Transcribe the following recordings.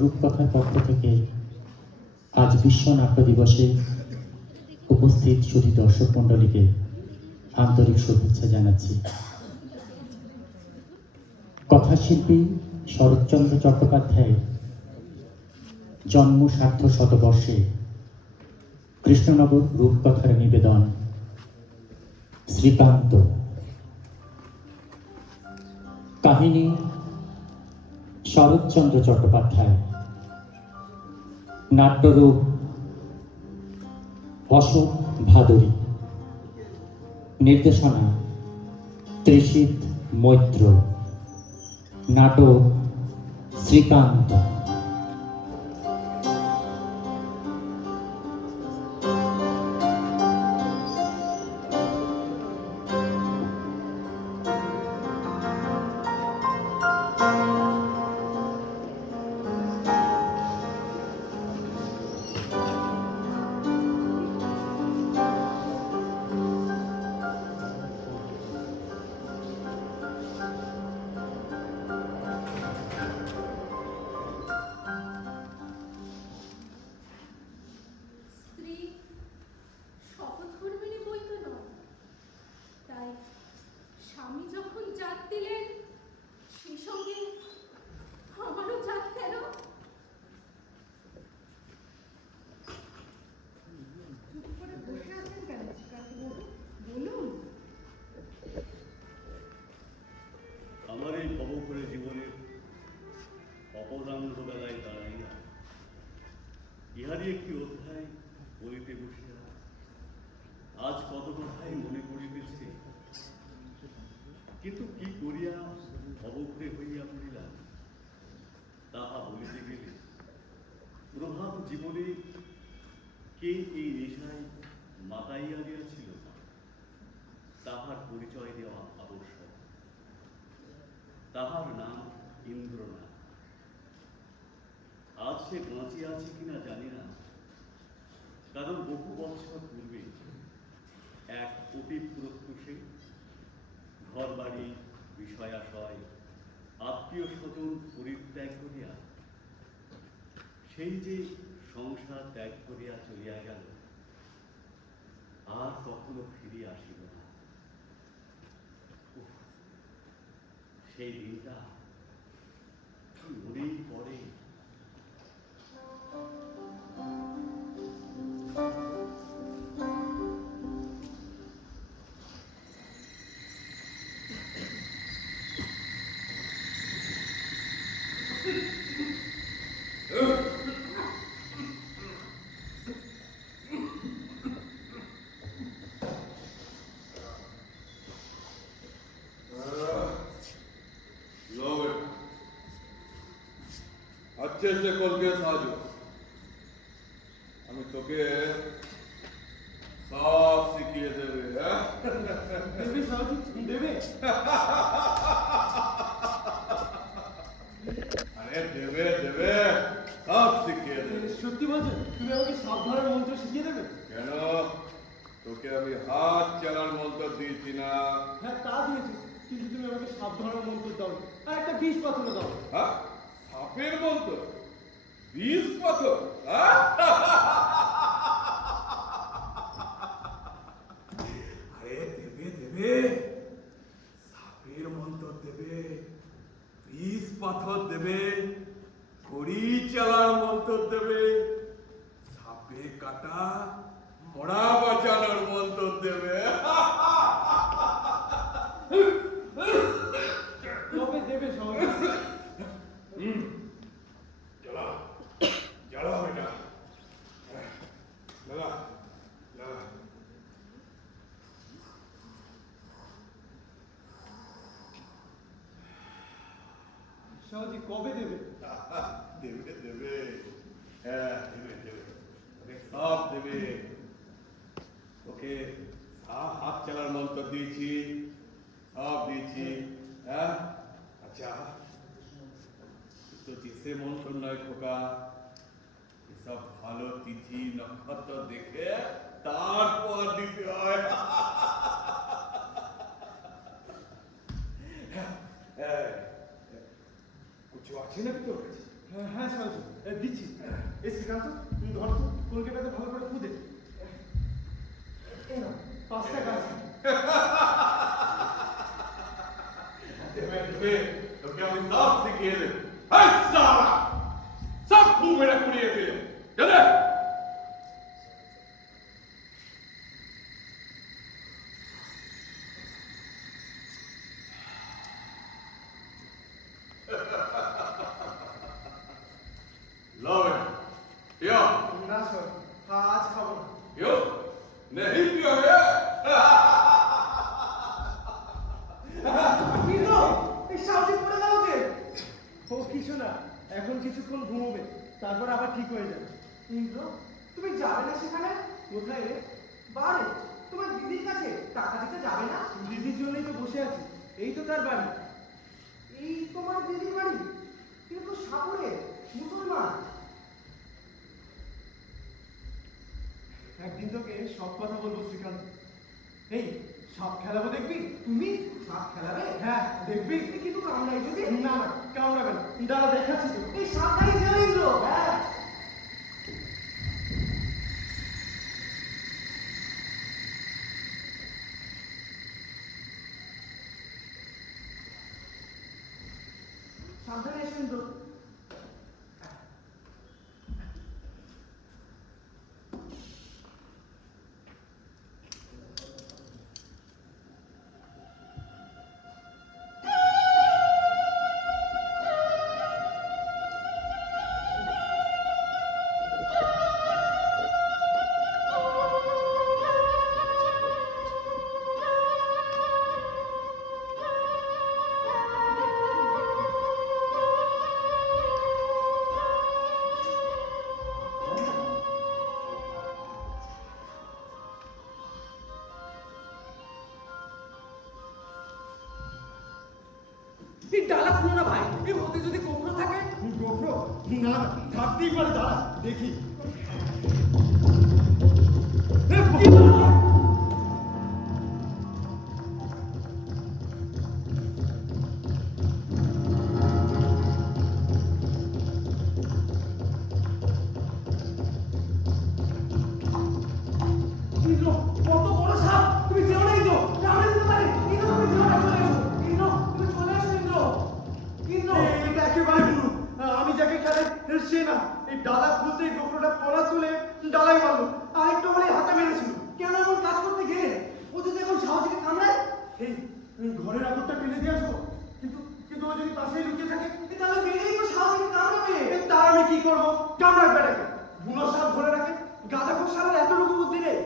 রূপকথার পক্ষ থেকে আজ বিশ্ব নাট্য দিবসে উপস্থিত শুধু দর্শক মণ্ডলীকে আন্তরিক শুভেচ্ছা জানাচ্ছি। কথাশিল্পী শরৎচন্দ্র চট্টোপাধ্যায়ের জন্ম সার্ধ শতবর্ষে কৃষ্ণনগর রূপকথার নিবেদন শ্রীকান্ত। কাহিনী শরৎচন্দ্র চট্টোপাধ্যায়, নাট্যরূপ অশোক ভাদুরী, নির্দেশনা ত্রিশিত মৈত্র, নাটক শ্রীকান্ত। আমার এই ভবঘুরে জীবনের অপরাহ্ন বেলায় দাঁড়াইয়া ইহারই একটি অধ্যায় বলিতে বসিয়া আজ কত কথাই মনে পড়িতেছে, কিন্তু কি করিয়া ভবঘুরে হইয়া পড়িলাম তাহা বলিতে গেলে প্রভাত জীবনে কে এই নেশায় মাতাইয়া দিয়াছিল তাহার পরিচয় দেওয়া আবশ্যক। তাহার নাম ইন্দ্রনাথ। আজ সে বাঁচিয়ে আছে কিনা জানি না, কারণ বহু বছর পূর্বে এক অতি প্রত্যুষে ঘর বাড়ি বিষয়াশয় আত্মীয় স্বজন পরিত্যাগ করিয়া সেই যে সংসার ত্যাগ করিয়া চলিয়া গেল, আর কখনো ফিরিয়া আসিল না। সেই দিনটা মনেই পড়ে। अच्छे से खोल के साजो, हमें तो के साफ सिखिए देवे देवे साजू देवे अरे देवे देवे साफ सिखिए देवे। সত্যি বলছো? তুমি আমাকে সাবধানের মন্ত্র শিখিয়ে দেবে? কেন তোকে আমি হাত চালার মন্ত্র দিয়েছি না? হ্যাঁ তা দিয়েছি, কিন্তু তুমি আমাকে সাবধানের মন্ত্র দাও আর একটা বিষ পাথর দাও। হ্যাঁ সাপের মন্ত্র, বিষ পাথর? আরে দেবে দেবে, সাপের মন্ত্র দেবে, বিষ পাথর দেবে, ঘড়ি চালার মন্ত্র দেবে, সাপে কাটা মরা বাঁচানোর মন্ত্র দেবে। কবে দেবে সবাই? জ্বালা জ্বালা বেটা, জ্বালা জ্বালা। সাহাজি কবে দেবে? দেবে দেবে, হ্যাঁ দেবে দেবে, ওকে সব দেবে। ওকে হাত চালার মন্ত্র দিয়েছি, সব দিয়েছি। হ্যাঁ আচ্ছা, তো জিসে মন্ত্র নয় খোকা, এসব ভালো তিথি নক্ষত্র দেখে তারপর দিতে হয়। কিছু আছে নাকি তোর কাছে? হ্যাঁ সরোজ, দিচ্ছি। এই শ্রীকান্ত, তুমি ধর তো, কলকাতাতে ভালো করে খুদে। এই না, 5 টাকা আছে। তোকে আমি সব শিখিয়ে দেব। এই সালা! সব ঘুম মেরে পুড়িয়ে দিলে। চলে! Love it. Yo, না সরোজ, আজ খাবো না। yo, नहीं पियोगे? ইন্দ্র, এই সাউজি পড়ে গেল যে। ও কিছু না, এখন কিছুক্ষণ ঘুমোবে, তারপর আবার ঠিক হয়ে যাবে। ইন্দ্র, তুমি যাবে না সেখানে? কোথায় রে? বাড়ি। তোমার দিদির কাছে টাকা দিতে যাবে না? দিদির জন্যই তো বসে আছি, এই তো তার বাড়ি। এই তোমার দিদির বাড়ি? কিন্তু সাগরে মুসলমান। একদিন তোকে সব কথা বলবো শ্রীকান্ত। এই সাপ খেলাবো, দেখবি? তুমি সাপ খেলাবে? হ্যাঁ দেখবি। কিন্তু কামড়াই যদি? না না, কামড়াবে না। দাঁড়া দেখাচ্ছি তো। এই সাপ খাই ইন্দ্র। হ্যাঁ। সাবধানে এসো ইন্দ্র। এই ডালা খুলো না ভাই, এর মধ্যে যদি গোপ্র থাকে। গোপ্র? না না, থাকতেই পারে, দাঁড়া দেখি। ইন্দ্র, কত বড় সাপ! তুমি যেও না ইন্দ্র, কামড়ে দিতে পারে। ইন্দ্র, তুমি যেও না, চলে এসো। ইন্দ্র, তুমি চলে এসো ইন্দ্র। ইন্দ্র, এটা একেবারে ভুল। আমি যাকে খেলে সে না। এই ডালা খুলতে গোপ্রটা পড়া তুলে ডালাই মারলো, আরেকটু বলে হাতে মেরেছিল। কেন এমন কাজ করতে গেলে? ও যদি এখন সাহসীকে কামড়ায়? এই ঘরের আগুনটা টেনে দিয়ে আসবো। কিন্তু কিন্তু ও যদি পাশেই লুকিয়ে থাকে, তাহলে মেরেই তো সাহসীকে কামড়াবে। তার আমি কি করবো? কামড়াক বেটাকে বুনো সাপ ধরে রাখে। গাঁদা খোর সালের এতটুকু বুদ্ধি নেই।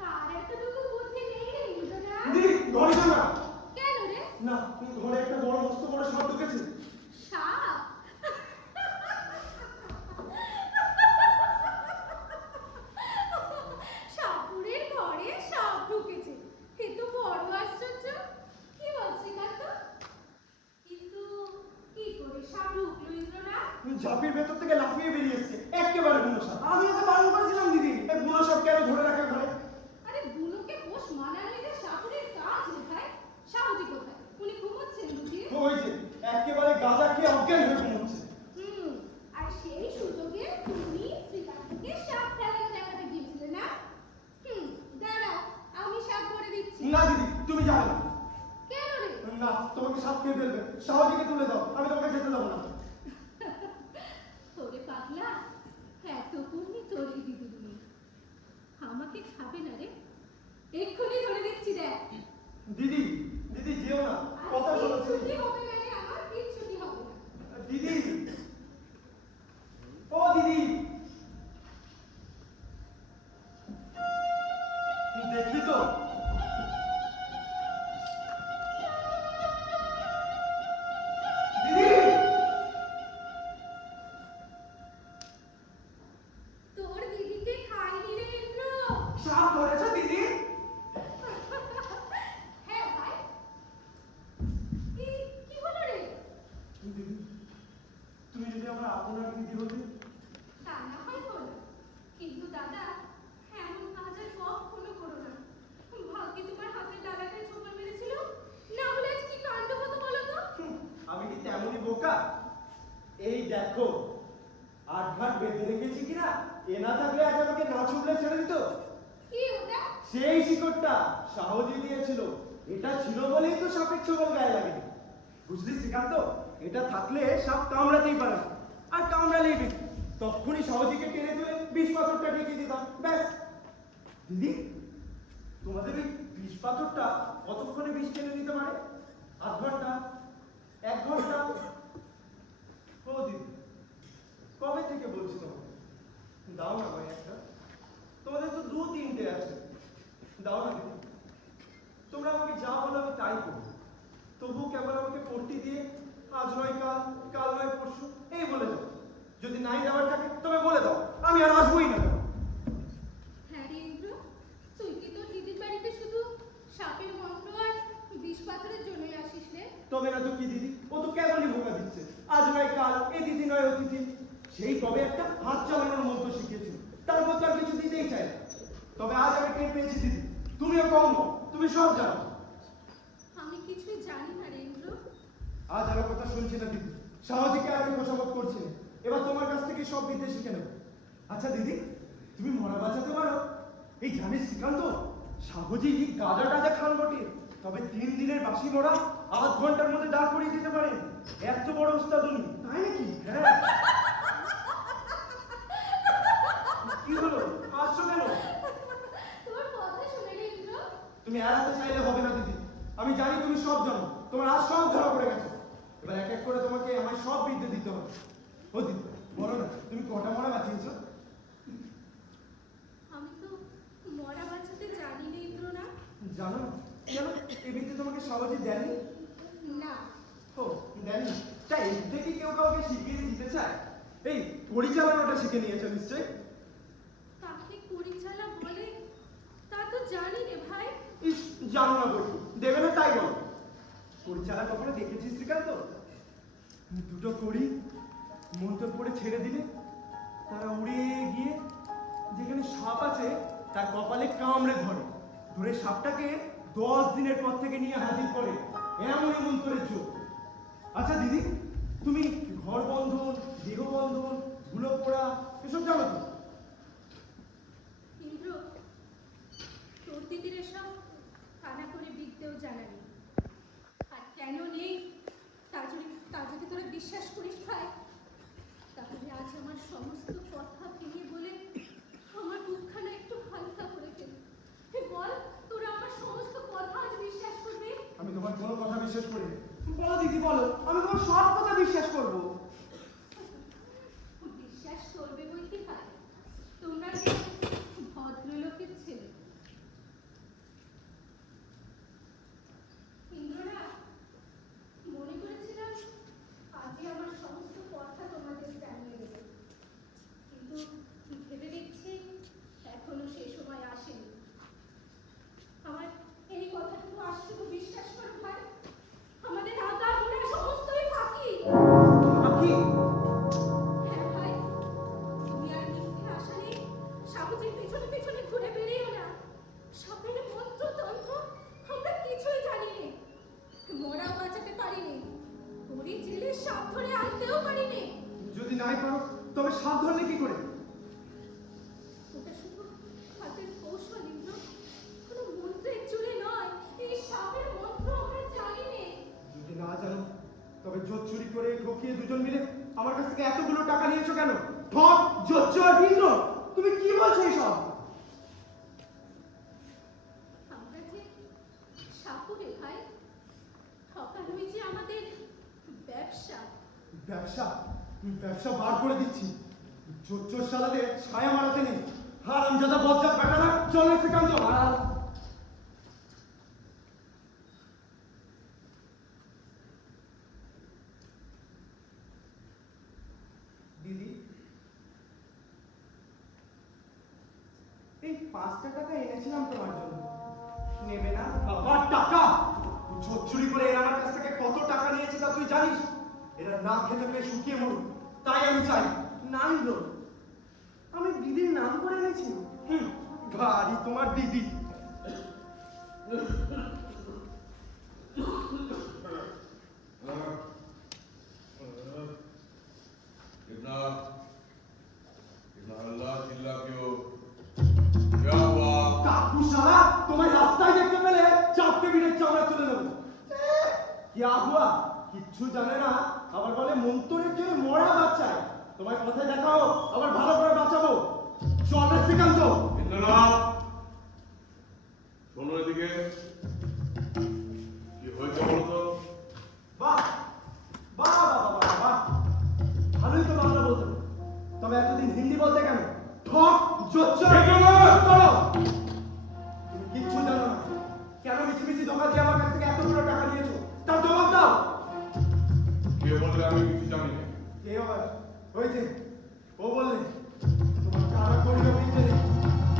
তার এতটুকু বুদ্ধি নেই রে ইন্দ্রনাথ। দিদি, ঘরে যা না। কেন রে? না, ঘরে একটা বড় মস্ত বড় সাপ ঢুকেছে। সাপ? সাপুরের ঘরে সাপ ঢুকেছে, এ তো বড় আশ্চর্য। কি বলছিস কান্ত? কিন্তু কি করে সাপ ঢুকলো ইন্দ্রনাথ? ঝাঁপির ভেতর থেকে লাফিয়ে বেরিয়ে এসছে, একেবারে বুনো সাপ। আমি ওকে বারণ করেছিলাম দিদি, এই বুনো সাপ কেন ধরে রাখে ঘরে? আরে বুনোকে পোষ মানানোই যে সাপুরের কাজ কোথায়? সাবুজি কোথায়? উনি ঘুমোচ্ছেন বুঝি? ওই যে একেবারে গাঁজা খেয়ে অজ্ঞান হয়ে ঘুমোচ্ছে। আর সেই সুযোগে তুমি শ্রীকান্তকে সাপ খেলানো দেখাতে গিয়েছিলে না? দাঁড়াও, আমি সাপ ধরে দিচ্ছি। না দিদি, তুমি যাবে না। কেন রে? না, তোমাকে সাপ খেয়ে ফেলবে। সাহসীকে তুলে দাও, আমি তোমাকে যেতে দেবো না। তোরে পাগলা, এত পুণ্যি তোরই দিদিমণি। আমাকে খাবে না রে? এক্ষুনি ধরে দিচ্ছি দেখ। দিদি, দিদি যেও না, কথা শোনো। কিচ্ছুটি হবে না রে, আমার কিচ্ছুটি হবে না। দিদি, ও দিদি, দেখি তো। দিদি, তোর দিদিকে খাইনি রে ইন্দ্র। সাপ ধরেছো দিদি? হ্যাঁ ভাই। কি এ না থাকলে আজ আমাকে না ছুটলে ছেড়ে দিত। কি ওটা? সেই শিকড়টা সাহজি দিয়েছিল। এটা ছিল বলেই তো সাপের ছোবল গায়ে লাগেনি। বুঝলি শ্রীকান্ত, এটা থাকলে সাপ কামড়াতেই পারে না। আর কামড়ালেই বেশি, তখনই সাহজিকে টেনে তুলে বিষ পাথরটা ঢেকে দিতাম, ব্যাস। দিদি, তোমাদের ওই বিষ পাথরটা কতক্ষণে বিষ টেনে নিতে পারে? আধ ঘন্টা, 1 ঘন্টা? ও দিদি, কবে থেকে বলছি তোমাকে, দাও না ভাই একটা। তোমাদের তো 2-3টে আছে, দাও না দিদি। তোমরা আমাকে যা বলো আমি তাই করবো। তবুও কেবল আমাকে পড়তি দিয়ে আজ নয় কাল, কাল নয় পরশু এই বলে দাও। যদি নাই দেওয়ার থাকে তবে বলে দাও, আমি আর আসবোই না। হ্যাঁ রে ইন্দ্র, তুই কি তোর দিদির বাড়িতে শুধু সাপের মন্ত্র আর বিষ পাথরের জন্যই আসিস রে? তবে না তো কি দিদি, ও তো কেবলই ভোগা দিচ্ছে। আজ নয় কাল, এ দিদি নয় অতিথি। সেই কবে একটা হাত চালানোর মন্ত্র শিখেছিল, তারপর তো আর কিছু দিতেই চাই না। তবে আজ আমি টের পেয়েছি দিদি, তুমিও কম নও, তুমি সব জানো। আমি কিছুই জানি না রে ইন্দ্র। আজ আমার কথা শুনছি না দিদি, সামাজিকে আর আমি খোঁজামত করছি না। এবার তোমার কাছ থেকে সব বিদ্যে শিখে নেব। আচ্ছা দিদি, তুমি মরা বাঁচাতে পারো? এই জানিস শ্রীকান্ত, সাহজি গাঁজা টাজা খান বটে, তবে 3 দিনের বাসি মরা আধ ঘন্টার মধ্যে দাঁড় করিয়ে দিতে পারেন। এত বড় ওস্তাদ উনি। তাই নাকি? হ্যাঁ। কি হলো, হাসছো কেন? তোর কথা শুনে রে ইন্দ্র। তুমি এড়াতে চাইলে হবে না দিদি, আমি জানি তুমি সব জানো। তোমার আজ সব ধরা পড়ে গেছে। এবার এক এক করে তোমাকে আমায় সব বিদ্যে দিতে হবে। ও দিদি, বলো না, তুমি কটা মরা বাঁচিয়েছো? আমি তো মরা বাঁচাতে জানি না ইন্দ্র না। জানো না? কেন, এই বিদ্যে তোমাকে সহজে দেয়নি? না, ও দেয়নি? তাই এই বিদ্যে কি কেউ কাউকে শিখিয়ে দিতে চায়? এই পরিচালনাটা শিখে নিয়েছো নিশ্চয়ই। তাকে পরিচালা বলে তা তো জানি রে ভাই। ইস, জানো না বলি, দেবে না তাই বলো। পরিচালনা কখনো দেখেছিস শ্রীকান্ত? 2টো কড়ি মন্ত্র পড়ে ছেড়ে দিলে তারা উড়ে গিয়ে যেখানে সাপ আছে তার কপালে কামড়ে ধরে, ধরে সাপটাকে 10 দিনের পর থেকে নিয়ে হাজির করে। এমনই মন্ত্রের যোগ। আচ্ছা দিদি, তুমি ঘর বন্ধন, দেহ বন্ধন, ধুলো পোড়া এসব জানো তো? ইন্দ্র, তোর দিদির এসব কানা করে বিদ্যেও জানা নেই। আর কেন নেই তা যদি তোরা বিশ্বাস করিস ভাই, তাহলে আজ আমার সমস্ত কথা ভেঙে বলে আমার বুকখানা একটু হালকা করে ফেল। বল, তোরা আমার সমস্ত কথা আজ বিশ্বাস করবে? আমি তোমার কোনো কথা বিশ্বাস করি না। বলো দিদি বলো, আমি তোমার সব কথা বিশ্বাস করবো। বিশ্বাস করবে বই কি ভাই, তোমরা যে ভদ্রলোকের ছেলে। ইন্দ্রনা, মনে করেছিলাম আজই আমার সমস্ত কথা তোমাদের জানিয়ে দেবে, কিন্তু ভেবে দেখছি এখনো সেই সময় আসেনি। আমার এই কথাটুকু আজটুকু বিশ্বাস করো ভাই, আমাদের আদা মোড়া সমস্তই ফাঁকি। কি? হ্যাঁ ভাই, তুমি আর মিথ্যে আশা নেই সাবুজের পেছনে পেছনে ঘুরে বেরিয়েও না। সাপের মন্ত্র তন্ত্র আমরা কিছুই জানি নে, মরাও বাঁচাতে পারিনি, ওরই জেলে সাপ ধরে আনতেও পারিনি। যদি নাই পারো তবে সাপ ধরলে কি করে? ওটা শুধু হাতের কৌশল ইন্দ্র, কোনো মন্ত্রের চুরে নয়। এই সাপের মন্ত্র আমরা জানি নে। যদি না জানো তবে জোর চুরি করে ঠকিয়ে দুজন মিলে আমার কাছ থেকে এতগুলো টাকা নিয়েছো কেন? ঠক, জোচ্চর, বিন্দু, তুমি কি বলছো এইসব? আমরা যে সাপুরে ভাই, ঠকানোই যে আমাদের ব্যবসা। ব্যবসা? ব্যবসা বার করে দিচ্ছি। জোচ্চর শালাদের ছায়া মারাতে নেই। হারামজাদা বজ্জাত বেটারা, চলে শ্রীকান্ত। দিদি, এই 5টা টাকা এনেছিলাম তোমার জন্য, নেবে না? আবার টাকা? জোর চুরি করে এরা আমার কাছ থেকে কত টাকা নিয়েছে তা তুই জানিস? এরা না খেতে পেয়ে শুকিয়ে মরুক, তাই আমি চাই। নাম গো, আমি দিদির নাম করে এনেছি। গাড়ি তোমার দিদি। ইবনা আল্লাহ क्या हुआ কিচ্ছু জানে না আবার বলে মন্তরের জন্য মরা বাচ্চায় তোমার কোথায় দেখাও আবার ভালো করে বাঁচাবো চল রে শ্রীকান্ত ইন্দ্রনাথ শোনো এদিকে কি হয়েছে বলো তো বাহ বাহ বাহ বাহ বাহ ভালোই তো বাংলা বলতে তবে এতদিন হিন্দি বলতে কেন ঠক জোচ্চর করো তুমি কিচ্ছু জানো না কেন মিছিমিছি ধোকা দিয়ে আমার কাছ থেকে এতগুলো টাকা নিয়েছো তার জবাব দাও কে বললে আমি কিছু জানি না কে আবার হয়েছে ও বললে তোমার টাকা করিও বিদ্যে নেই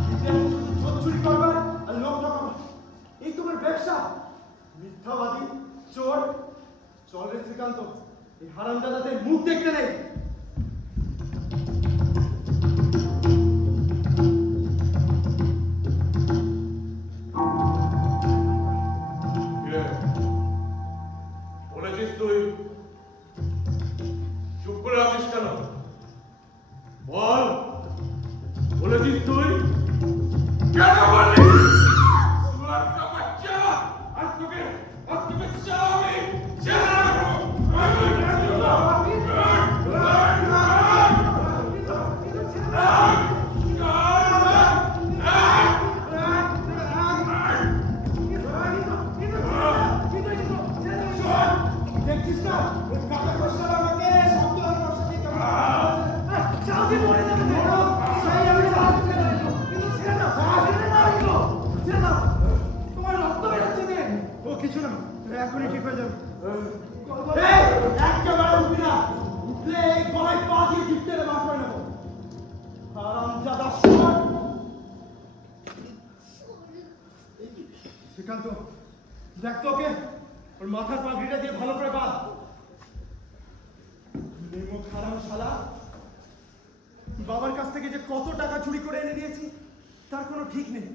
বিদ্যে নেই শুধু চোর করবার আর লোক ঠকাবার এই তোমার ব্যবসা মিথ্যাবাদী চোর চল রে শ্রীকান্ত এই হারামজাদাদের মুখ দেখতে নেই কিরে বলেছিস তুই চুপ করে আছিস কেন বল বলেছিস তুই কেন বললি সুলার কা বাচ্চা আজ তোকে চালা আমি ছেড়ে দেখছিস না ওই কাকা কষার আমাকে শব্দ আর কষাতে চাঁদে মরে যাবে সেই আমি চাঁদে কিন্তু ছেড়ে না ছেড়ে দাও তোমার রক্ত বেরোচ্ছে যে ও কিছু না এখনই ঠিক হয়ে যাবে এই একেবারে উঠবি না উঠলে এই গলায় পা দিয়ে জিপতে বার করে নেবো হারামজাদা শোন শ্রীকান্ত দেখ তোকে ওর মাথার পাগড়িটা দিয়ে ভালো করে বাঁধ নেমো খারাপ শালা বাবার কাছ থেকে যে কত টাকা চুরি করে এনে দিয়েছি তার কোনো ঠিক নেই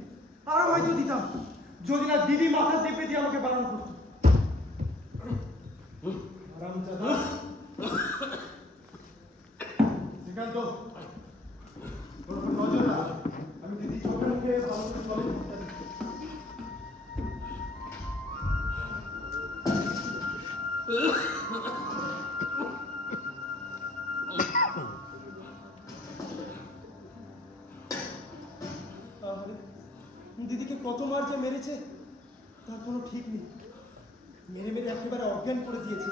আরো হয়তো দিতাম যদি না দিদি মাথার দেপে দিয়ে আমাকে বারণ করতো হারামজাদা শ্রীকান্ত ওর উপর নজর রাখ আমি দিদি চোখে মুখে ভালো করে চলে দিদিকে কত মার যে মেরেছে তার কোনো ঠিক নেই মেরে মেরে একেবারে অজ্ঞান করে দিয়েছে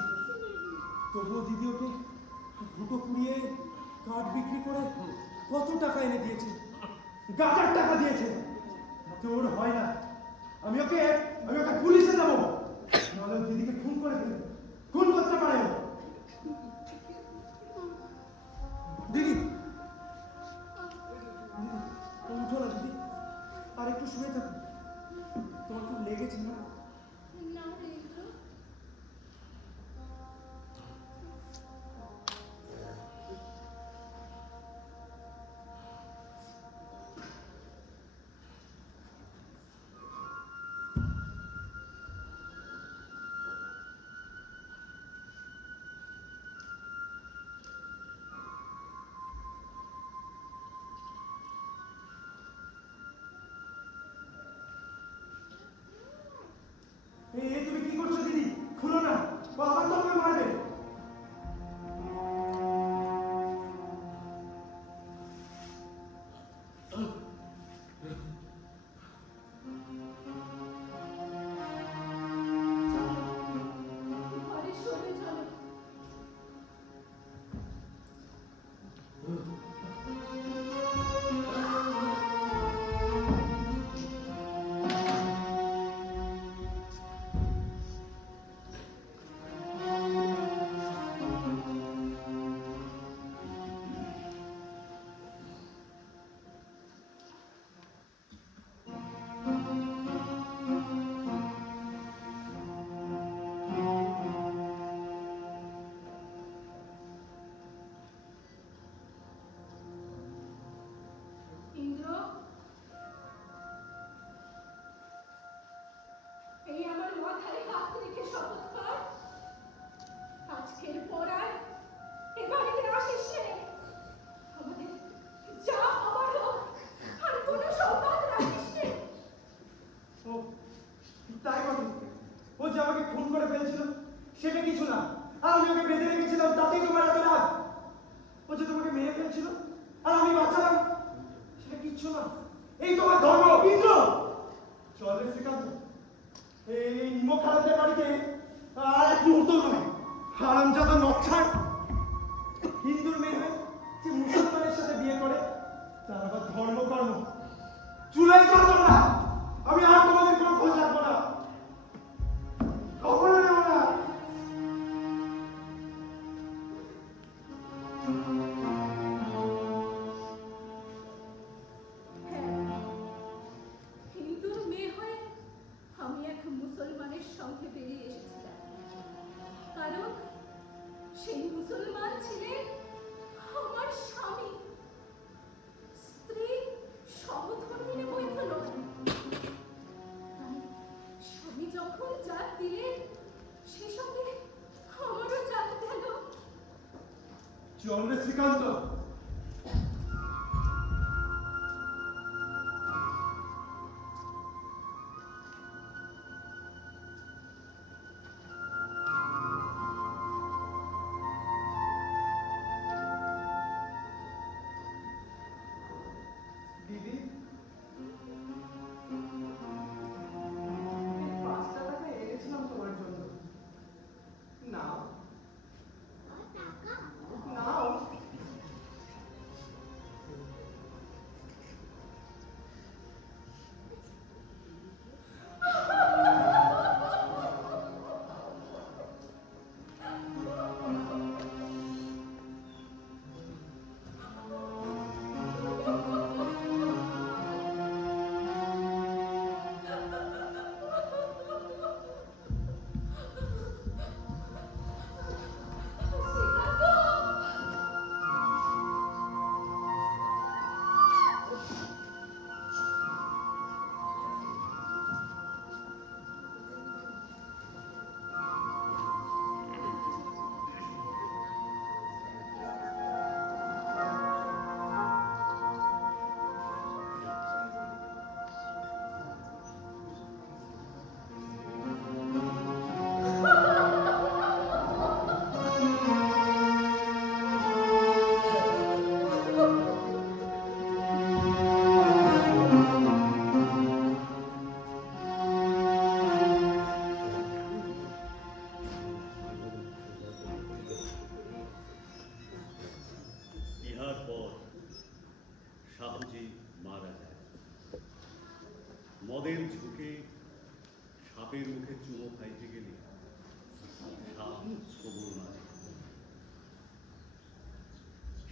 তবুও দিদি ওকে দুটো কুড়িয়ে কাঠ বিক্রি করে কত টাকা এনে দিয়েছে গাজার টাকা দিয়েছে তাতে ওর হয় না আমি ওকে পুলিশে যাবো নাহলে ও দিদিকে খুন করে ফেলবে খুন করতে পারে ও। দিদি উঠো না দিদি আর একটু শুয়ে থাকো তোমার খুব লেগেছে না না রে ইন্দ্র এই তুমি কি করছো দিদি খুলো না ও আবার তোমাকে মারবে ঘরে শুয়ে চলো ইন্দ্র এই আমার মাথায় হাত রেখে শপথ কর আজকের পর আর এ বাড়িতে আসিস নে আমাদের যা হবার হোক আর কোনো সংবাদ রাখিস নে ও তাই বলে ও যে আমাকে খুন করে ফেলছিল ফেলেছিল আর আমি বাঁচালাম, সেটা কিচ্ছু না। এই তোমার ধর্ম। ইন্দ্র, চল রে শ্রীকান্ত, এই নিমক খারাপের বাড়িতে আর এক মুহূর্ত নয়। হারামজাদা নচ্ছাড় হিন্দুর মেয়ে হয়ে যে মুসলমানের সাথে বিয়ে করে, তার আবার ধর্মকর্ম। চুলাই চল তোমরা, আমি আর তোমাদের কোনো খোঁজ রাখবো না, খবরও নেব না। হ্যাঁ, হিন্দুর মেয়ে হয়ে আমি এক মুসলমানের সঙ্গে বেরিয়ে এসেছিলাম, কারণ সেই মুসলমান ছিলেন আমার স্বামী। স্ত্রী সমধর্মিনী বৈধ নয়। তাই স্বামী যখন জাত দিলেন, সে সঙ্গে আমারও জাত গেল। চল রে শ্রীকান্ত। দিদি, 5টা টাকা এনেছিলাম তোমার জন্য, নাও নাও। ইহার পর শাহজি মারা যায়। মদের ঝুঁকে সাপের মুখে চুমো খাইতে গেলে সাপ সবুর মারে।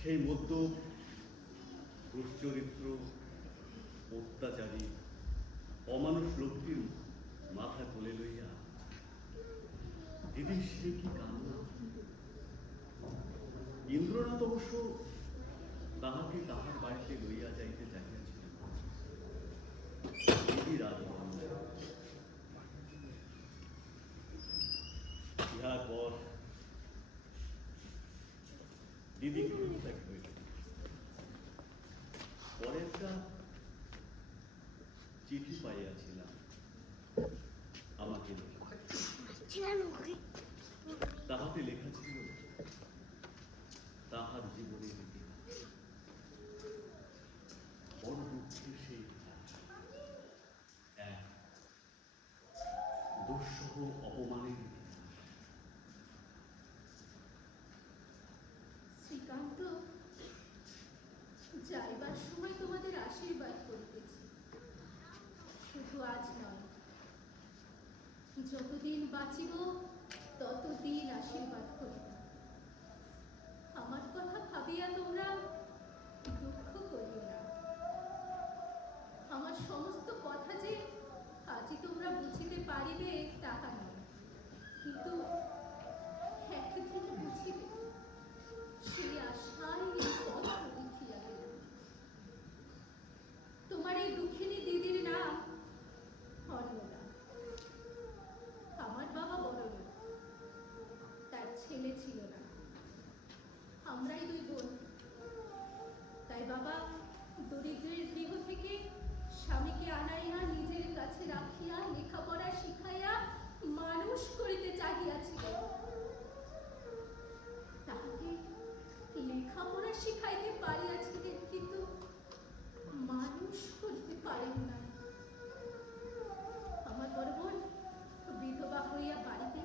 সেই মধ্য দুশ্চরিত্র, অত্যাচারী, অমানুষ লোকটির মাথা কোলে লইয়া দিদির সে কি কান্না! ইন্দ্রনাথ অবশ্য তাহাকে তাহার বাড়িতে লইয়া যাইতে চাহিয়াছিলেন। দিদি রাজি হন নাই। ইহার পর দিদি গৃহত্যাগ হইল। পরে একটা চিঠি পাইয়াছিলাম আমাকে লেখা। তাহাতে লেখা ছিল তাহার জীবনের ইতিহাস। বড় দুঃখের সেই ইতিহাস। এক দুঃসহ অপমানের ইতিহাস। শ্রীকান্ত, যাইবার সময় তোমাদের আশীর্বাদ করিতেছি, শুধু আজ নয়, যতদিন বাঁচিব ততদিন আশীর্বাদ করিব। আমার কথা ভাবিয়া তোমরা দুঃখ করিও না। আমার সমস্ত কথা যে আজই তোমরা বুঝিতে পারিবে তাহা নয়, কিন্তু একদিন বুঝিবে, সেই আশায় এই পত্র লিখিয়া গেলাম। তোমার এই দুঃখিনী দিদির নাম অন্নদা। আমার বাবা বড়লোক, তার ছেলে ছিল না, আমরাই 2 বোন। তাই বাবা দরিদ্রের গৃহ থেকে স্বামীকে আনাইয়া নিজের কাছে রাখিয়া লেখাপড়া শিখাইয়া মানুষ করিতে চাহিয়াছিল। তাহাকে এই লেখাপড়া শিখাইতে পারিয়াছিলেন, কিন্তু মানুষ করিতে পারেন না। আমার বড় বোন বিধবা হইয়া বাড়িতে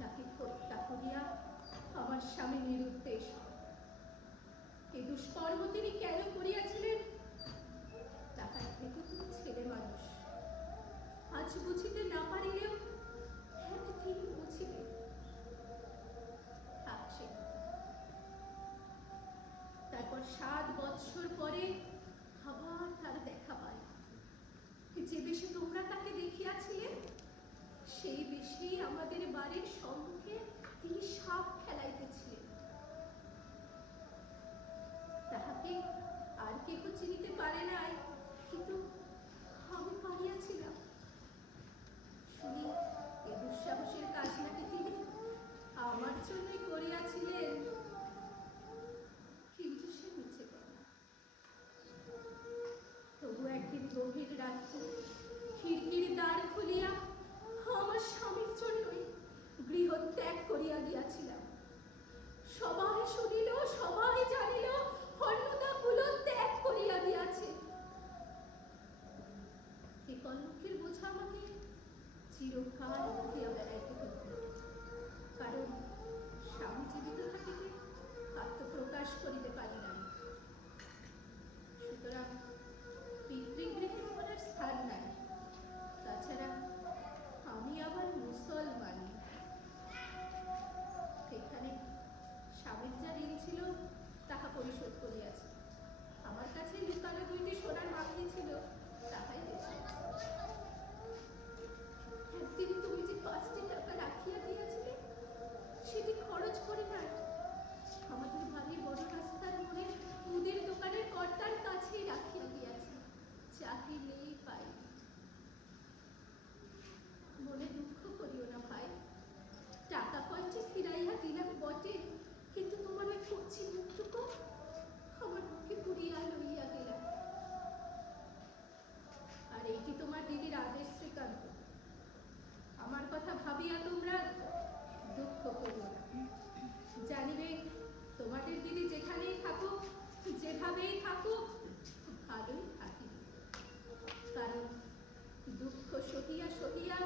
তাকে হত্যা করিয়া আমার স্বামী নিরুদ্দেশ। এ দুষ্কর্ম তিনি কেন করিয়াছিলেন তাহার থেকে তিনি ছেলে মানুষ। আজ বুঝিতে না পারিলেও একদিন বুঝিবে। থাকছে। তারপর 7 বৎসর পরে আবার তার দেখা পায়। যে বেশে তোমরা তাকে দেখিয়াছিলে সেই বেশেই আমাদের বাড়ির সম্মুখে তিনি সাপ খেলাইতেছিলেন। তাহাকে আর কেহ চিনিতে পারে নাই, কিন্তু আমি পারিয়াছিলাম। শুনি এ দুঃসাহসের কাজ নাকি তিনি আমার জন্যই করিয়াছিলেন, কিন্তু সে মিছে কথা। তবু একদিন গভীর রাত্রে খিড়কির দ্বার খুলিয়া আমার স্বামীর জন্যই গৃহ ত্যাগ করিয়া গিয়াছিলাম। সবাই শুনিল, সবাই জানিল অন্নদা কুলো ত্যাগ করিয়া গিয়াছে। এ কলঙ্কের বোঝা আমাকে চিরকাল বহিয়া বেড়াইতে হইত, কারণ স্বামী জীবিত থাকিতে আত্মপ্রকাশ করিতে পারি নাই। সুতরাং পিতৃগৃহে আমার স্থান নাই। তাছাড়া আমি আবার মুসলমান। এখানে স্বামীর যা ঋণ ছিল তাহা পরিশোধ করিয়াছি। আমার কাছে লুকানো 2টি সোনার মাকড়ি ছিল, তাহাই বেশি। একদিন তুমি যে 5টি টাকা রাখিয়া দিয়াছিলে সেটি খরচ করি নাই। আমাদের বাড়ির বড় রাস্তার মোড়ে মুদির দোকানের কর্তার কাছেই রাখিয়া দিয়াছি। চাকরি নেই পাই। মনে দুঃখ করিও না ভাই, টাকা কয়টি ফিরাইয়া দিলাম বটে, কিন্তু তোমার ওই কচি মুখটুকু আমার বুকে পুড়িয়া লইয়া গেলাম। আর এইটি তোমার দিদির আদেশ শ্রীকান্ত। আমার কথা ভাবিয়া তোমরা দুঃখ করিও না। জানিবে তোমাদের দিদি যেখানেই থাকুক, যেভাবেই থাকুক, ভালোই থাকিবে। কারণ দুঃখ সহিয়া সহিয়া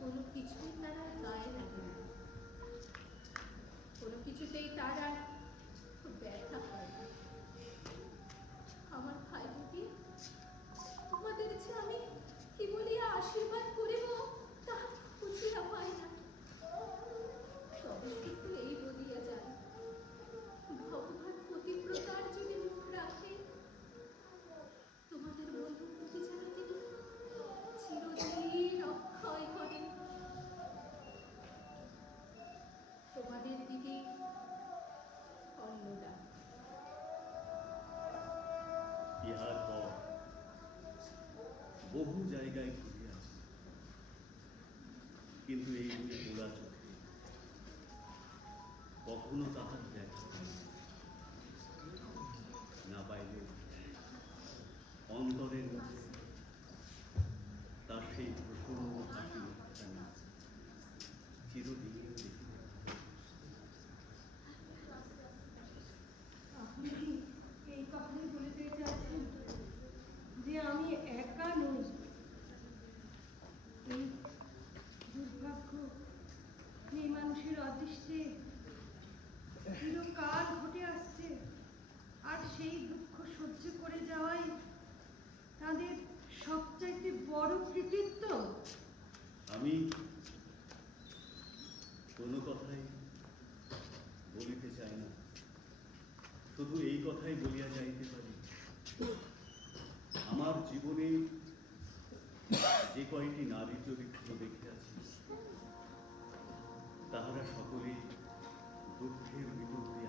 কোনো কিছুই তারা গায়ে লাগে না, কোনো কিছুতেই তারা ব্যথা হয় না। আমার ভাই দুটি, তোমাদের যে আমি কি বলিয়া আশীর্বাদ করিব তাহা বুঝিয়া পাই না। তবে কিন্তু এই বলিয়া যান, ভগবান পতিব্রতার যদি মুখ রাখে, তোমাদের বন্ধুর প্রতি যেন তিনি চিরদিন অক্ষয় করেন। তোমাদের দিদি অন্নদা। ইহার পর বহু জায়গায় ঘুরিয়াছি, কিন্তু এই 2 পোড়া চোখে কখনো তাহার দেখা পাইনি। না পাইলে অন্তরের মধ্যে তার সেই প্রসন্ন হাসি মুখখানি চিরদিন দেখিতে পাই। আপনি কি এই কথাই বলতে চাচ্ছেন যে আমি একা নই? এই দুর্ভাগ্য এই মানুষের অদৃষ্টে চিরকাল ঘটে আসছে, আর সেই দুঃখ সহ্য করে যাওয়াই তাদের সবচাইতে বড় কৃতিত্ব। আমি কোনো কথাই বলিতে চাই না, শুধু এই কথাই বলিয়া যাইতে পারি, আমার জীবনে যে কয়টি নারী চরিত্র দেখিয়াছি তাহারা সকলেই দুঃখের বিরুদ্ধে